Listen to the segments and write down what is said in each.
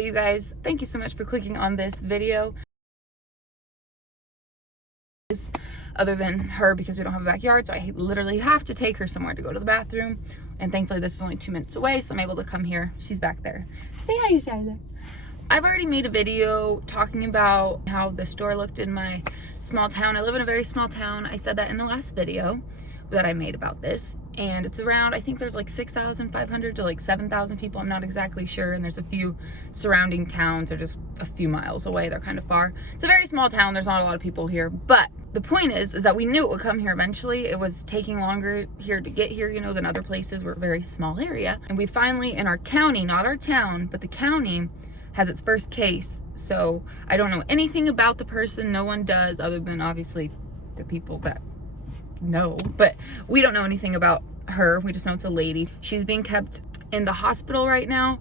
you guys, thank you so much for clicking on this video. Other than her, because we don't have a backyard, so I literally have to take her somewhere to go to the bathroom, and thankfully this is only 2 minutes away, so I'm able to come here. She's back there. Say hi, Charlotte. I've already made a video talking about how the store looked in my small town. I live in a very small town. I said that in the last video that I made about this, and it's around, I think there's like 6,500 to like 7,000 people. I'm not exactly sure, and there's a few surrounding towns. They're just a few miles away. They're kind of far. It's a very small town. There's not a lot of people here, but the point is that we knew it would come here eventually. It was taking longer here to get here, you know, than other places. We're a very small area, and we finally, in our county, not our town, but the county, has its first case. So I don't know anything about the person. No one does, other than obviously the people that know, but we don't know anything about her. We just know it's a lady. She's being kept in the hospital right now,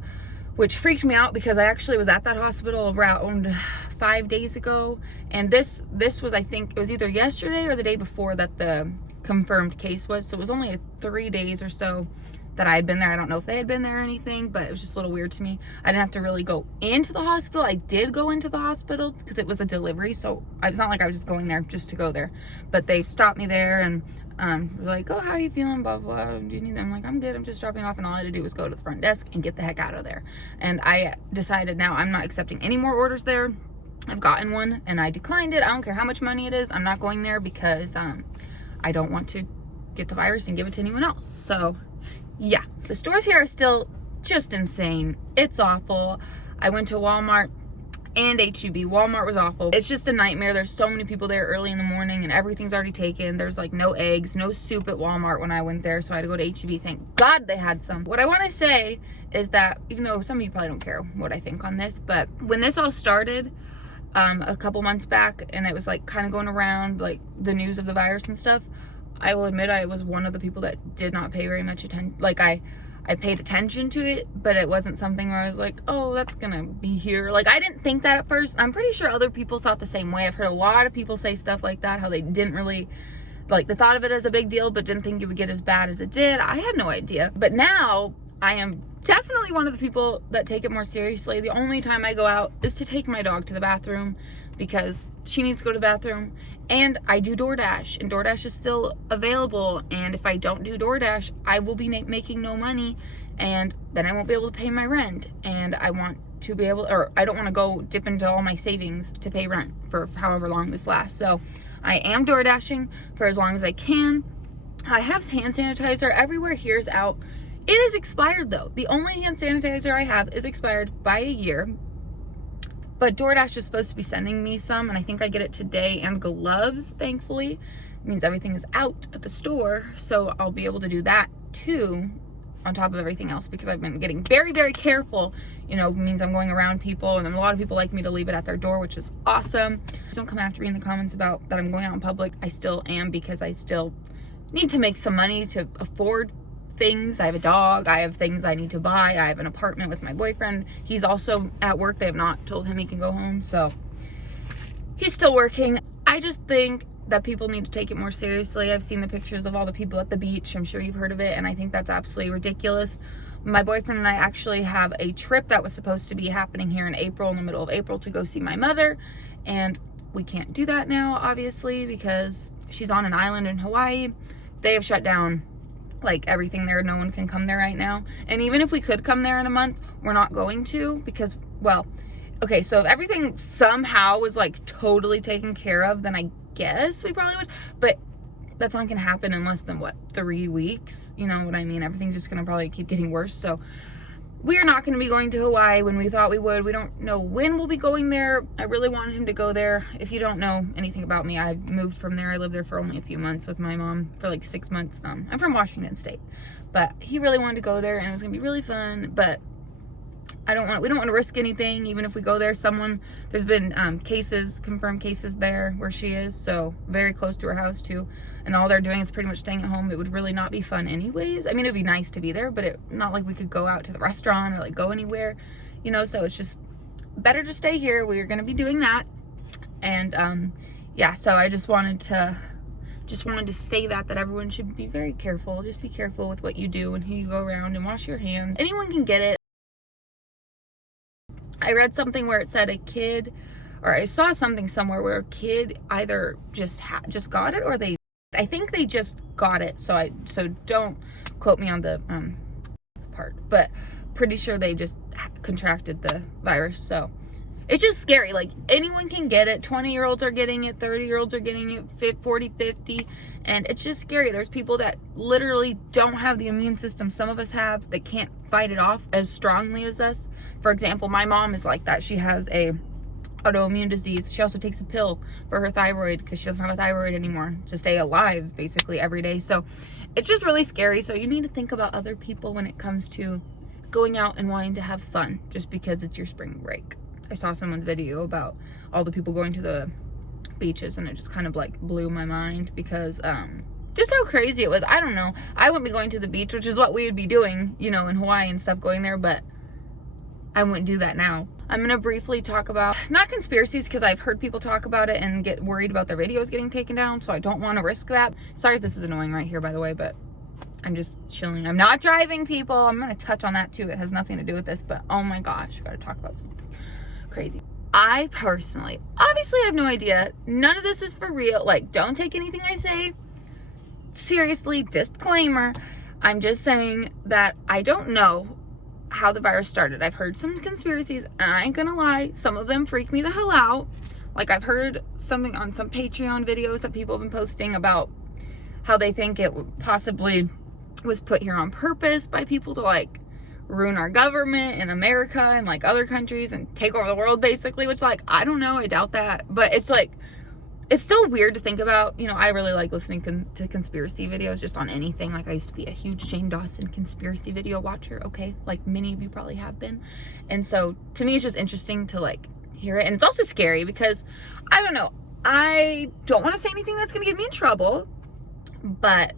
which freaked me out because I actually was at that hospital around 5 days ago, and this was, I think it was either yesterday or the day before that the confirmed case was. So it was only 3 days or so that I had been there. I don't know if they had been there or anything, but it was just a little weird to me. I didn't have to really go into the hospital. I did go into the hospital because it was a delivery, so it's not like I was just going there just to go there. But they stopped me there and were like, oh, how are you feeling, blah, blah, do you need them? I'm like, I'm good, I'm just dropping off, and all I had to do was go to the front desk and get the heck out of there. And I decided now I'm not accepting any more orders there. I've gotten one and I declined it. I don't care how much money it is. I'm not going there because I don't want to get the virus and give it to anyone else. So yeah, the stores here are still just insane. It's awful. I went to Walmart and H-E-B. Walmart was awful. It's just a nightmare. There's so many people there early in the morning and everything's already taken. There's like no eggs, no soup at Walmart when I went there, so I had to go to H-E-B. Thank God they had some. What I want to say is that, even though some of you probably don't care what I think on this, but when this all started a couple months back, and it was like kind of going around like the news of the virus and stuff, I will admit I was one of the people that did not pay very much attention. Like I paid attention to it, but it wasn't something where I was like, oh, that's gonna be here. Like, I didn't think that at first. I'm pretty sure other people thought the same way. I've heard a lot of people say stuff like that, how they didn't really, like, they thought of it as a big deal, but didn't think it would get as bad as it did. I had no idea. But now I am definitely one of the people that take it more seriously. The only time I go out is to take my dog to the bathroom because she needs to go to the bathroom. And I do DoorDash, and DoorDash is still available, and if I don't do DoorDash, I will be making no money, and then I won't be able to pay my rent, and I want to be able, or I don't want to go dip into all my savings to pay rent for however long this lasts. So I am DoorDashing for as long as I can. I have hand sanitizer. Everywhere here is out. It is expired though. The only hand sanitizer I have is expired by a year. But DoorDash is supposed to be sending me some, and I think I get it today, and gloves, thankfully. It means everything is out at the store, so I'll be able to do that too, on top of everything else, because I've been getting very, very careful. You know, it means I'm going around people, and a lot of people like me to leave it at their door, which is awesome. Don't come after me in the comments about that I'm going out in public. I still am, because I still need to make some money to afford things. I have a dog, I have things I need to buy, I have an apartment with my boyfriend. He's also at work. They have not told him he can go home, so he's still working. I just think that people need to take it more seriously. I've seen the pictures of all the people at the beach. I'm sure you've heard of it, and I think that's absolutely ridiculous. My boyfriend and I actually have a trip that was supposed to be happening here in April, in the middle of April, to go see my mother, and we can't do that now, obviously, because she's on an island in Hawaii. They have shut down like everything there. No one can come there right now, and even if we could come there in a month, we're not going to, because, well, okay, so if everything somehow was like totally taken care of, then I guess we probably would, but that's not gonna happen in less than, what, 3 weeks? You know what I mean? Everything's just gonna probably keep getting worse. So we are not going to be going to Hawaii when we thought we would. We don't know when we'll be going there. I really wanted him to go there. If you don't know anything about me, I moved from there. I lived there for only a few months with my mom for like 6 months. I'm from Washington State, but he really wanted to go there, and it was gonna be really fun. But we don't want to risk anything. Even if we go there, there's been confirmed cases there where she is, so very close to her house too, and all they're doing is pretty much staying at home. It would really not be fun anyways. I mean, it'd be nice to be there, but not like we could go out to the restaurant or like go anywhere, you know. So it's just better to stay here. We're gonna be doing that, and yeah. So I just wanted to say that everyone should be very careful. Just be careful with what you do and who you go around, and wash your hands. Anyone can get it. I read something where it said a kid, or I saw something somewhere where a kid either just got it, or I think they just got it. So don't quote me on the part, but pretty sure they just contracted the virus. So it's just scary. Like, anyone can get it. 20-year-olds are getting it, 30-year-olds are getting it, 40, 50, and it's just scary. There's people that literally don't have the immune system some of us have, that can't fight it off as strongly as us. For example, my mom is like that. She has a autoimmune disease. She also takes a pill for her thyroid because she doesn't have a thyroid anymore to stay alive basically every day. So it's just really scary. So you need to think about other people when it comes to going out and wanting to have fun just because it's your spring break. I saw someone's video about all the people going to the beaches, and it just kind of like blew my mind because just how crazy it was. I don't know. I wouldn't be going to the beach, which is what we would be doing, you know, in Hawaii and stuff, going there, but I wouldn't do that now. I'm going to briefly talk about, not conspiracies, because I've heard people talk about it and get worried about their videos getting taken down, so I don't want to risk that. Sorry if this is annoying right here, by the way, but I'm just chilling. I'm not driving, people. I'm going to touch on that too. It has nothing to do with this, but oh my gosh, got to talk about something crazy. I personally, obviously, have no idea. None of this is for real. Like, don't take anything I say seriously. Disclaimer. I'm just saying that I don't know how the virus started. I've heard some conspiracies, and I ain't gonna lie, some of them freak me the hell out. Like, I've heard something on some Patreon videos that people have been posting about how they think it possibly was put here on purpose by people to, like, ruin our government in America and, like, other countries and take over the world, basically, which, like, I don't know, I doubt that, but it's, like, it's still weird to think about. You know, I really like listening to conspiracy videos just on anything. Like, I used to be a huge Shane Dawson conspiracy video watcher, okay? Like, many of you probably have been. And so, to me, it's just interesting to, like, hear it. And it's also scary because, I don't know, I don't want to say anything that's going to get me in trouble, but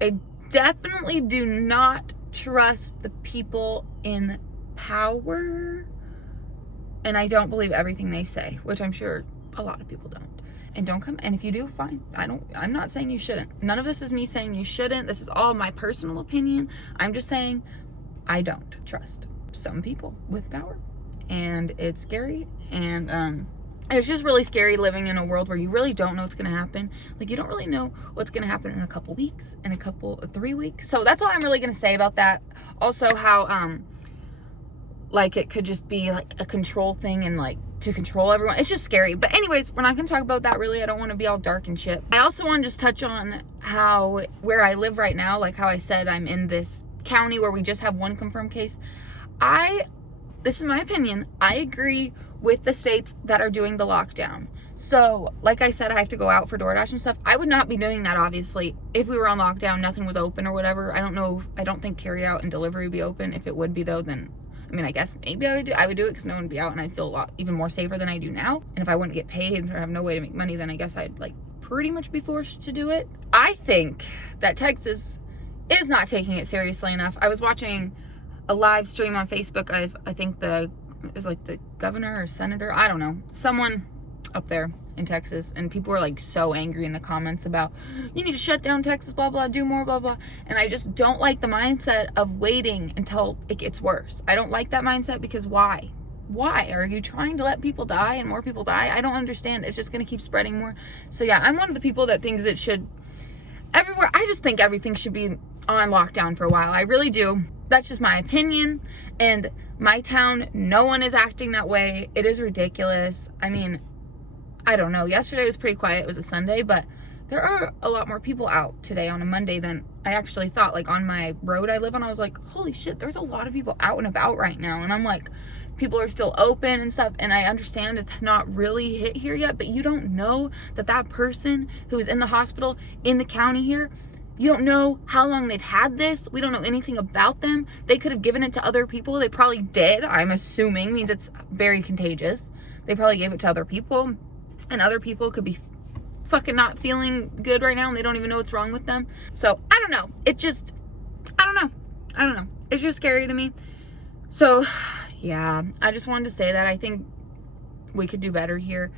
I definitely do not trust the people in power, and I don't believe everything they say, which I'm sure a lot of people don't. And don't come, and if you do, fine. I'm not saying you shouldn't. None of this is me saying you shouldn't. This is all my personal opinion. I'm just saying I don't trust some people with power, and it's scary, and it's just really scary living in a world where you really don't know what's going to happen. Like, you don't really know what's going to happen in a couple weeks, in 3 weeks. So that's all I'm really going to say about that. Also, how like, it could just be like a control thing, and like to control everyone. It's just scary. But anyways, we're not going to talk about that, really. I don't want to be all dark and shit. I also want to just touch on how, where I live right now, like how I said, I'm in this county where we just have one confirmed case. This is my opinion, I agree with the states that are doing the lockdown. So, like I said, I have to go out for DoorDash and stuff. I would not be doing that, obviously, if we were on lockdown, nothing was open or whatever. I don't know. I don't think carry out and delivery would be open. If it would be, though, then, I mean, I guess maybe I would do it because no one would be out, and I'd feel a lot even more safer than I do now. And if I wouldn't get paid or have no way to make money, then I guess I'd, like, pretty much be forced to do it. I think that Texas is not taking it seriously enough. I was watching a live stream on Facebook. I think it was like the governor or senator, I don't know, someone up there in Texas, and people were like so angry in the comments about, you need to shut down Texas, blah blah, do more, blah blah. And I just don't like the mindset of waiting until it gets worse. I don't like that mindset, because why are you trying to let people die and more people die? I don't understand. It's just going to keep spreading more. So yeah, I'm one of the people that thinks it should everywhere. I just think everything should be on lockdown for a while. I really do. That's just my opinion. And my town, no one is acting that way. It is ridiculous. I mean, I don't know. Yesterday was pretty quiet. It was a Sunday, but there are a lot more people out today on a Monday than I actually thought. Like, on my road I live on, I was like, holy shit, there's a lot of people out and about right now. And I'm like, people are still open and stuff. And I understand it's not really hit here yet, but you don't know that person who's in the hospital in the county here, you don't know how long they've had this. We don't know anything about them. They could have given it to other people. They probably did, I'm assuming, means it's very contagious. They probably gave it to other people, and other people could be fucking not feeling good right now, and they don't even know what's wrong with them. So, I don't know. I don't know. It's just scary to me. So, yeah, I just wanted to say that I think we could do better here.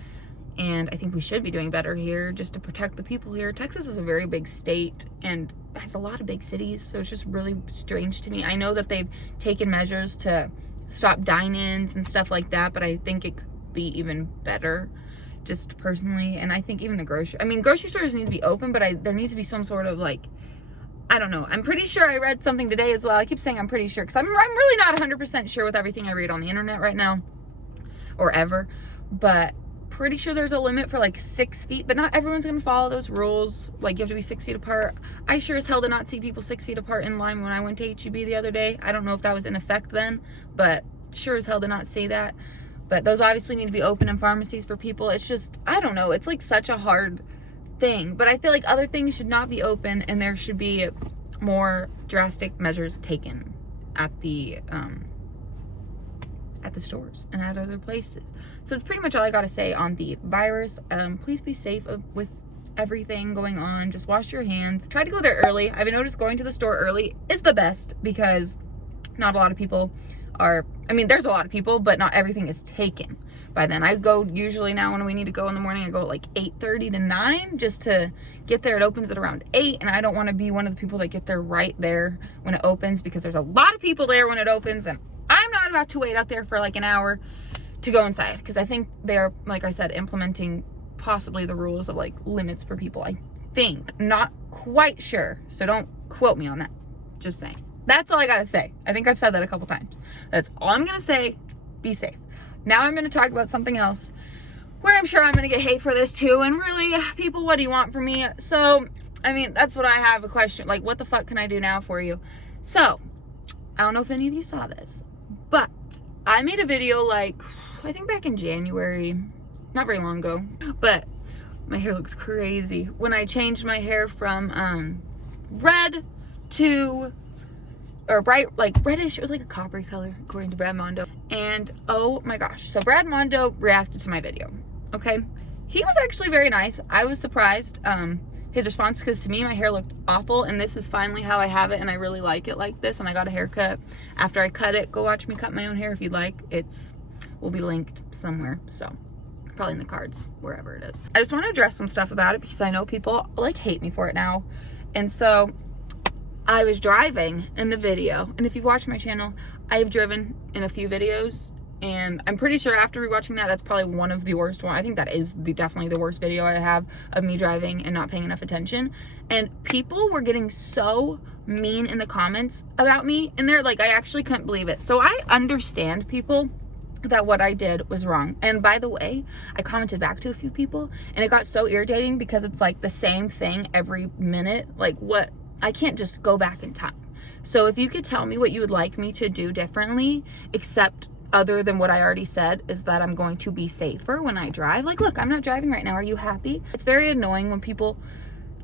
And I think we should be doing better here just to protect the people here. Texas is a very big state and has a lot of big cities, so it's just really strange to me. I know that they've taken measures to stop dine-ins and stuff like that, but I think it could be even better, just personally. And I think even the grocery stores need to be open, but there needs to be some sort of like, I don't know. I'm pretty sure I read something today as well. I keep saying I'm pretty sure because I'm really not 100% sure with everything I read on the internet right now or ever, but pretty sure there's a limit for like 6 feet, but not everyone's gonna follow those rules. Like, you have to be 6 feet apart. I sure as hell did not see people 6 feet apart in line when I went to HEB the other day. I don't know if that was in effect then, but sure as hell did not see that. But those obviously need to be open in pharmacies for people. It's just, I don't know, it's like such a hard thing, but I feel like other things should not be open, and there should be more drastic measures taken at the stores and at other places. So that's pretty much all I gotta say on the virus. Please be safe with everything going on. Just wash your hands. Try to go there early. I've noticed going to the store early is the best because not a lot of people are, there's a lot of people, but not everything is taken by then. I go usually now when we need to go in the morning, I go at like 8:30 to 9 just to get there. It opens at around 8, and I don't want to be one of the people that get there right there when it opens because there's a lot of people there when it opens, and I'm not about to wait out there for like an hour to go inside because I think they're, like I said, implementing possibly the rules of like limits for people. I think, not quite sure, so don't quote me on that. Just saying. That's all I gotta say. I think I've said that a couple times. That's all I'm gonna say. Be safe. Now I'm going to talk about something else where I'm sure I'm going to get hate for this too. And really, people, what do you want from me? So, that's what I have a question. Like, what the fuck can I do now for you? So, I don't know if any of you saw this, but I made a video like, I think back in January, not very long ago, but my hair looks crazy. When I changed my hair from red to, or bright, like reddish, it was like a coppery color, according to Brad Mondo. And oh my gosh, so Brad Mondo reacted to my video, okay? He was actually very nice. I was surprised, his response, because to me, my hair looked awful, and this is finally how I have it, and I really like it like this, and I got a haircut after I cut it. Go watch me cut my own hair if you'd like. Will be linked somewhere, so probably in the cards, wherever it is. I just want to address some stuff about it because I know people like hate me for it now. And so I was driving in the video, and if you've watched my channel, I have driven in a few videos, and I'm pretty sure after rewatching that, that's probably one of the worst ones. I think that is definitely the worst video I have of me driving and not paying enough attention. And people were getting so mean in the comments about me, and they're like, I actually couldn't believe it. So I understand people that what I did was wrong. And by the way, I commented back to a few people, and it got so irritating because it's like the same thing every minute. Like, what? I can't just go back in time. So if you could tell me what you would like me to do differently, except other than what I already said, is that I'm going to be safer when I drive. Like, look, I'm not driving right now. Are you happy? It's very annoying when people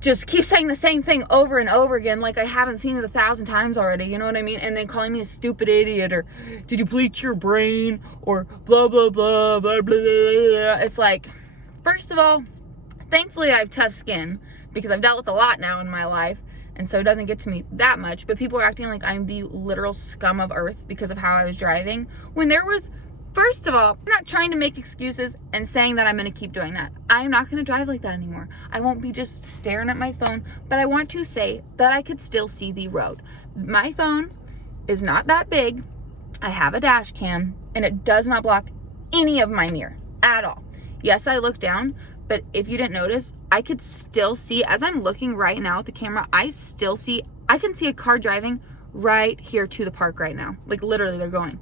just keep saying the same thing over and over again, like I haven't seen it 1,000 times already, you know what I mean? And then calling me a stupid idiot, or did you bleach your brain, or blah, blah, blah, blah, blah, blah. It's like, first of all, thankfully I have tough skin because I've dealt with a lot now in my life. And so it doesn't get to me that much. But people are acting like I'm the literal scum of earth because of how I was driving. When there was, first of all, I'm not trying to make excuses and saying that I'm going to keep doing that. I'm not going to drive like that anymore. I won't be just staring at my phone. But I want to say that I could still see the road. My phone is not that big. I have a dash cam, and it does not block any of my mirror at all. Yes, I look down. But if you didn't notice, I could still see, as I'm looking right now at the camera, I can see a car driving right here to the park right now. Like, literally, they're going.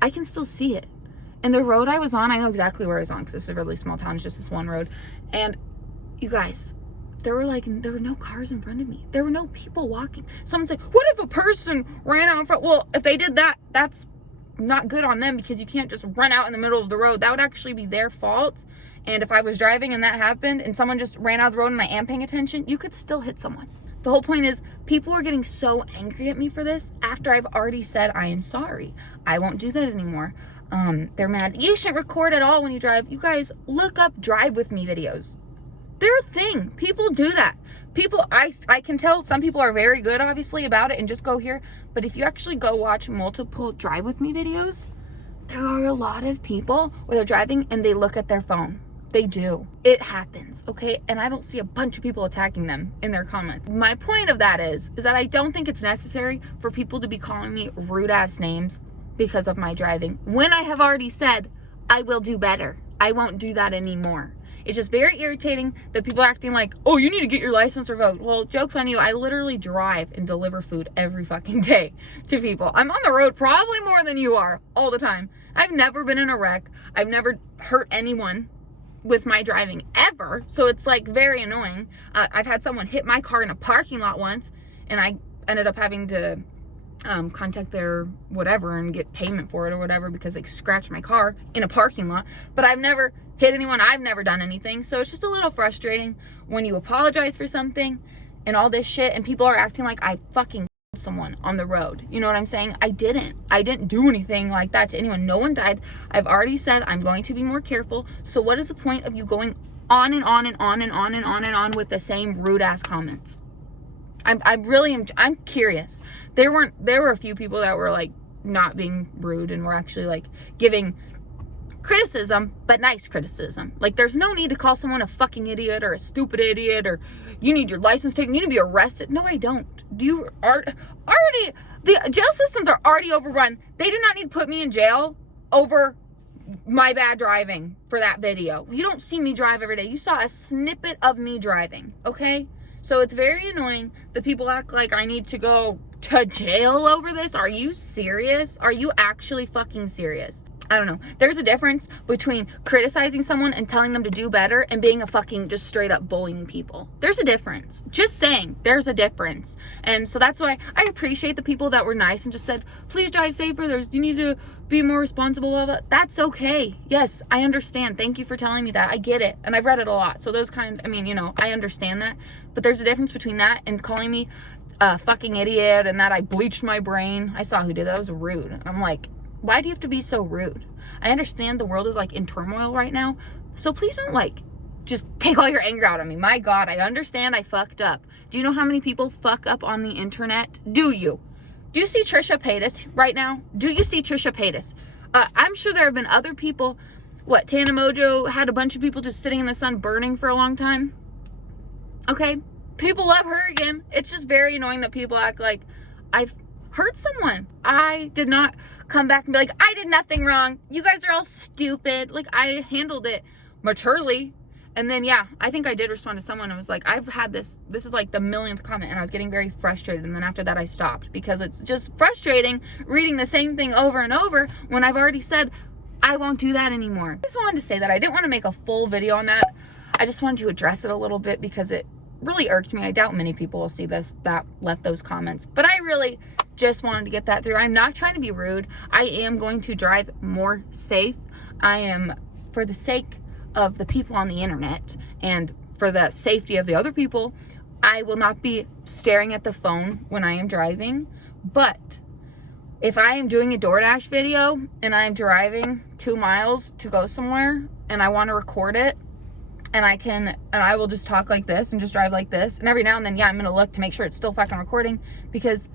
I can still see it. And the road I was on, I know exactly where I was on because this is a really small town. It's just this one road. And you guys, there were no cars in front of me. There were no people walking. Someone said, what if a person ran out in front? Well, if they did that, that's not good on them because you can't just run out in the middle of the road. That would actually be their fault. And if I was driving and that happened and someone just ran out of the road and I am paying attention, you could still hit someone. The whole point is people are getting so angry at me for this after I've already said I am sorry. I won't do that anymore. They're mad. You shouldn't record at all when you drive. You guys, look up drive with me videos. They're a thing. People do that. People, I can tell some people are very good, obviously, about it and just go here. But if you actually go watch multiple drive with me videos, there are a lot of people where they're driving and they look at their phone. They do. It happens, okay? And I don't see a bunch of people attacking them in their comments. My point of that is that I don't think it's necessary for people to be calling me rude ass names because of my driving, when I have already said I will do better. I won't do that anymore. It's just very irritating that people are acting like, oh, you need to get your license revoked. Well, joke's on you. I literally drive and deliver food every fucking day to people. I'm on the road probably more than you are all the time. I've never been in a wreck. I've never hurt anyone with my driving ever. So it's like very annoying. I've had someone hit my car in a parking lot once, and I ended up having to contact their whatever and get payment for it or whatever because they scratched my car in a parking lot. But I've never hit anyone. I've never done anything. So it's just a little frustrating when you apologize for something and all this shit and people are acting like I fucking killed someone on the road. You know what I'm saying? I didn't do anything like that to anyone. No one died. I've already said I'm going to be more careful. So what is the point of you going on and on and on and on and on and on with the same rude ass comments? I'm curious. There were a few people that were like not being rude and were actually like giving criticism, but nice criticism. Like, there's no need to call someone a fucking idiot or a stupid idiot or you need your license taken, you need to be arrested. No, I don't. The jail systems are already overrun. They do not need to put me in jail over my bad driving for that video. You don't see me drive every day. You saw a snippet of me driving, okay? So it's very annoying that people act like I need to go to jail over this. Are you serious? Are you actually fucking serious? I don't know. There's a difference between criticizing someone and telling them to do better and being a fucking just straight up bullying people. There's a difference. Just saying, there's a difference. And so that's why I appreciate the people that were nice and just said, please drive safer. You need to be more responsible. Blah, blah. That's okay. Yes, I understand. Thank you for telling me that. I get it. And I've read it a lot. So those kinds, I mean, you know, I understand that. But there's a difference between that and calling me a fucking idiot and that I bleached my brain. I saw who did that. That was rude. And I'm like, why do you have to be so rude? I understand the world is like in turmoil right now. So please don't like just take all your anger out on me. My God, I understand I fucked up. Do you know how many people fuck up on the internet? Do you? Do you see Trisha Paytas right now? Do you see Trisha Paytas? I'm sure there have been other people. What, Tana Mojo had a bunch of people just sitting in the sun burning for a long time? Okay, people love her again. It's just very annoying that people act like I've hurt someone. I did not come back and be like, I did nothing wrong. You guys are all stupid. Like, I handled it maturely. And then, yeah, I think I did respond to someone. I was like, I've had this is like the millionth comment, and I was getting very frustrated. And then after that, I stopped because it's just frustrating reading the same thing over and over when I've already said, I won't do that anymore. I just wanted to say that. I didn't want to make a full video on that. I just wanted to address it a little bit because it really irked me. I doubt many people will see this that left those comments, but I really just wanted to get that through. I'm not trying to be rude. I am going to drive more safe. I am, for the sake of the people on the internet and for the safety of the other people, I will not be staring at the phone when I am driving. But if I am doing a DoorDash video and I'm driving 2 miles to go somewhere and I want to record it, and I will just talk like this and just drive like this, and every now and then, yeah, I'm gonna look to make sure it's still fucking recording, because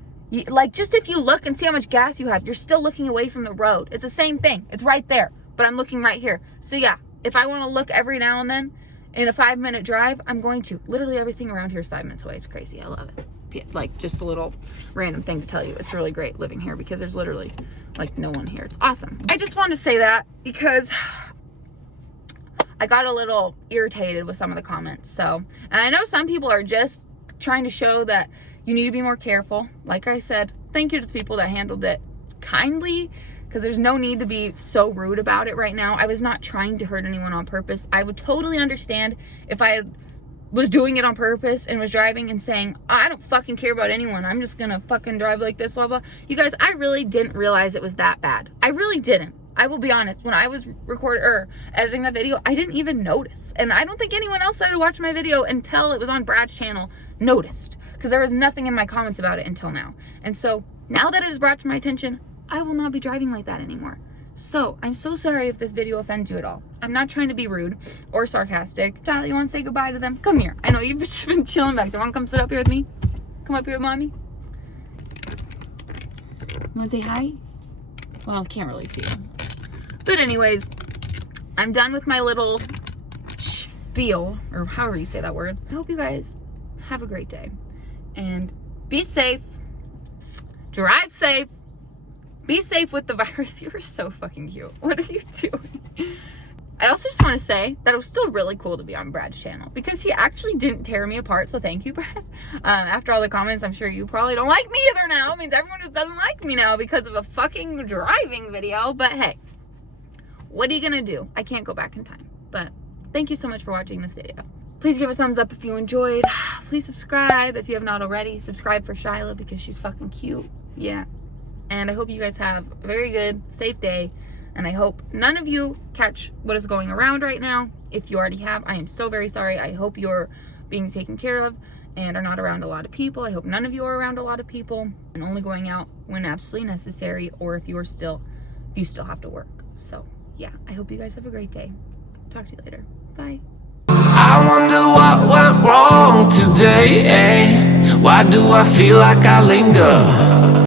just if you look and see how much gas you have, you're still looking away from the road. It's the same thing. It's right there, but I'm looking right here. So yeah, if I want to look every now and then in a 5-minute drive, I'm going to. Literally everything around here is 5 minutes away. It's crazy. I love it. Like, just a little random thing to tell you. It's really great living here because there's literally like no one here. It's awesome. I just wanted to say that because I got a little irritated with some of the comments. So, and I know some people are just trying to show that you need to be more careful. Like I said, thank you to the people that handled it kindly, because there's no need to be so rude about it right now. I was not trying to hurt anyone on purpose. I would totally understand if I was doing it on purpose and was driving and saying, I don't fucking care about anyone. I'm just gonna fucking drive like this, blah, blah. You guys, I really didn't realize it was that bad. I really didn't. I will be honest, when I was editing that video, I didn't even notice. And I don't think anyone else that had watched my video until it was on Brad's channel noticed, because there was nothing in my comments about it until now. And so now that it is brought to my attention, I will not be driving like that anymore. So I'm so sorry if this video offends you at all. I'm not trying to be rude or sarcastic. Charlie, you want to say goodbye to them? Come here. I know you've just been chilling back there. Want to come sit up here with me? Come up here with mommy. You want to say hi? Well, I can't really see you. But anyways, I'm done with my little spiel, or however you say that word. I hope you guys have a great day and be safe, drive safe, Be safe with the virus. You're so fucking cute. What are you doing? I also just want to say that it was still really cool to be on Brad's channel because he actually didn't tear me apart. So thank you, Brad. After all the comments, I'm sure you probably don't like me either now. It means everyone just doesn't like me now because of a fucking driving video. But hey, what are you gonna do? I can't go back in time. But thank you so much for watching this video. Please give a thumbs up if you enjoyed. Please subscribe if you have not already. Subscribe for Shyla because she's fucking cute. Yeah. And I hope you guys have a very good, safe day. And I hope none of you catch what is going around right now. If you already have, I am so very sorry. I hope you're being taken care of and are not around a lot of people. I hope none of you are around a lot of people and only going out when absolutely necessary, or if you still have to work. So yeah, I hope you guys have a great day. Talk to you later. Bye. I wonder what went wrong today, eh? Why do I feel like I linger?